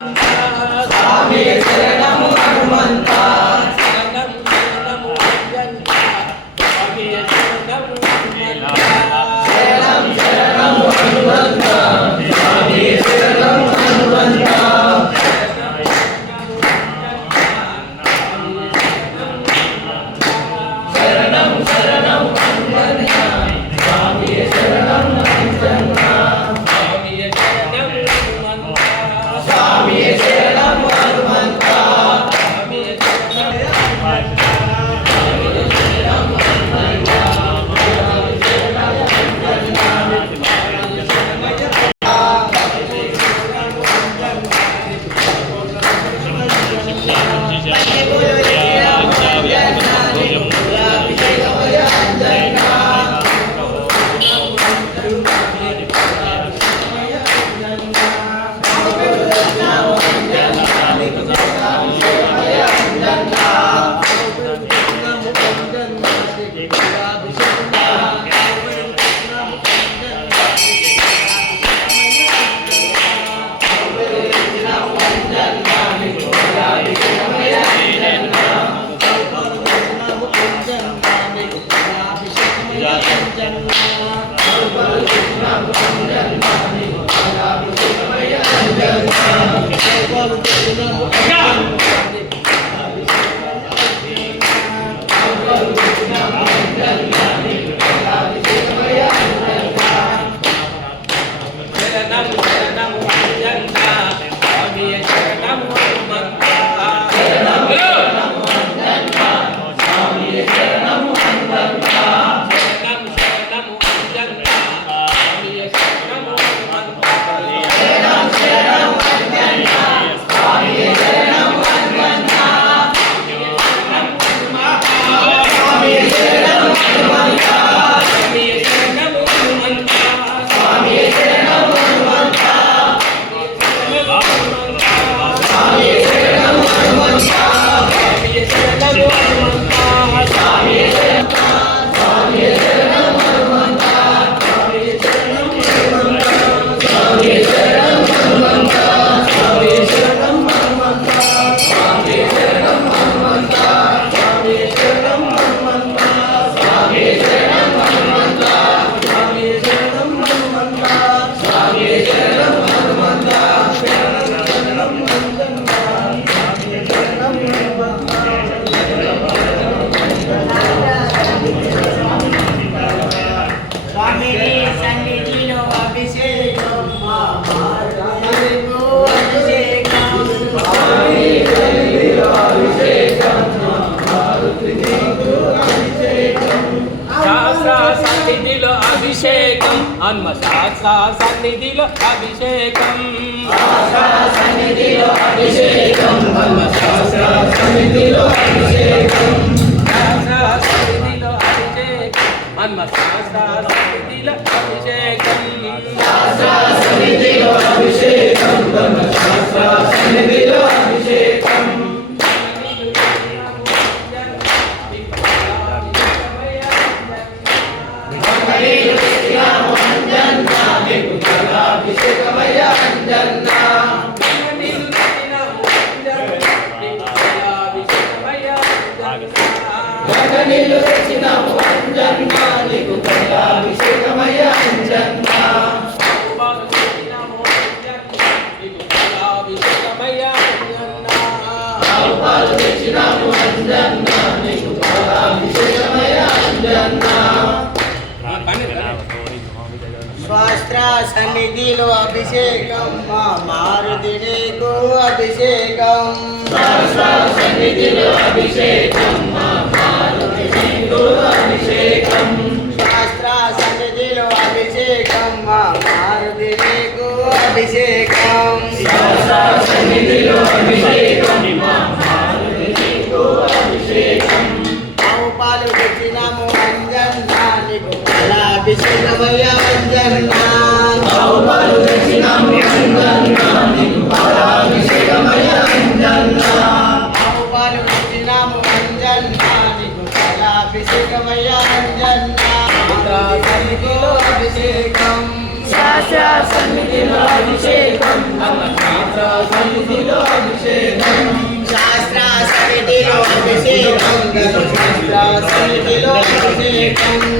స్వామి శరణము హనుమంత శరణం శరణము అంజంత స్వామి శరణము శరణం శరణము హనుమంత స్వామి శరణము హనుమంత శరణం శరణం హనుమంత స్వామి శరణం అంజంత స్వామి శరణం హనుమంత అభిషేకం హనుమ శాస్త్ర సన్నిధిలో అభిషేకం సన్నిధిలో అభిషేకం హనుమ శాస్త్ర సన్నిధిలో అభిషేకం సన్నిధిలో అభిషేకం హనుమ శాస్త్ర సన్నిధిలో అభిషేకం సన్నిధిలో అభిషేకం హనుమ శాస్త్ర సన్నిధిలో అభిషేకం నీళ్ళు తెచ్చినాము అంజన్నా నీకు కైలాభిషేకమయ్య అంజన్నా పాలు తెచ్చినాము అంజన్నా నీకు కైలాభిషేకమయ్య అంజన్నా శాస్త్ర సన్నిధిలో అభిషేకం మా మారుతి నీకు అభిషేకం శాస్త్ర సన్నిధిలో అభిషేకం మా మారుతి నీకు అభిషేకం శాస్త్ర సన్నిధిలో అభిషేకం మా మారుతి నీకు అభిషేకం శాస్త్ర సన్నిధిలో అభిషేకం మా మారుతి నీకు అభిషేకం పాలు తెచ్చినాము అంజన్నా నీకు అభిషేకమయ్య అంజన్నా పాలు తెచ్చినాము అంజన్నా నీకు అభిషేకమయ్య అంజన్నా పాలు తెచ్చినాము అంజన్నా శాస్త్ర సన్నిధిలో అభిషేకం ధర్మశాస్త్ర సన్నిధిలో అభిషేకం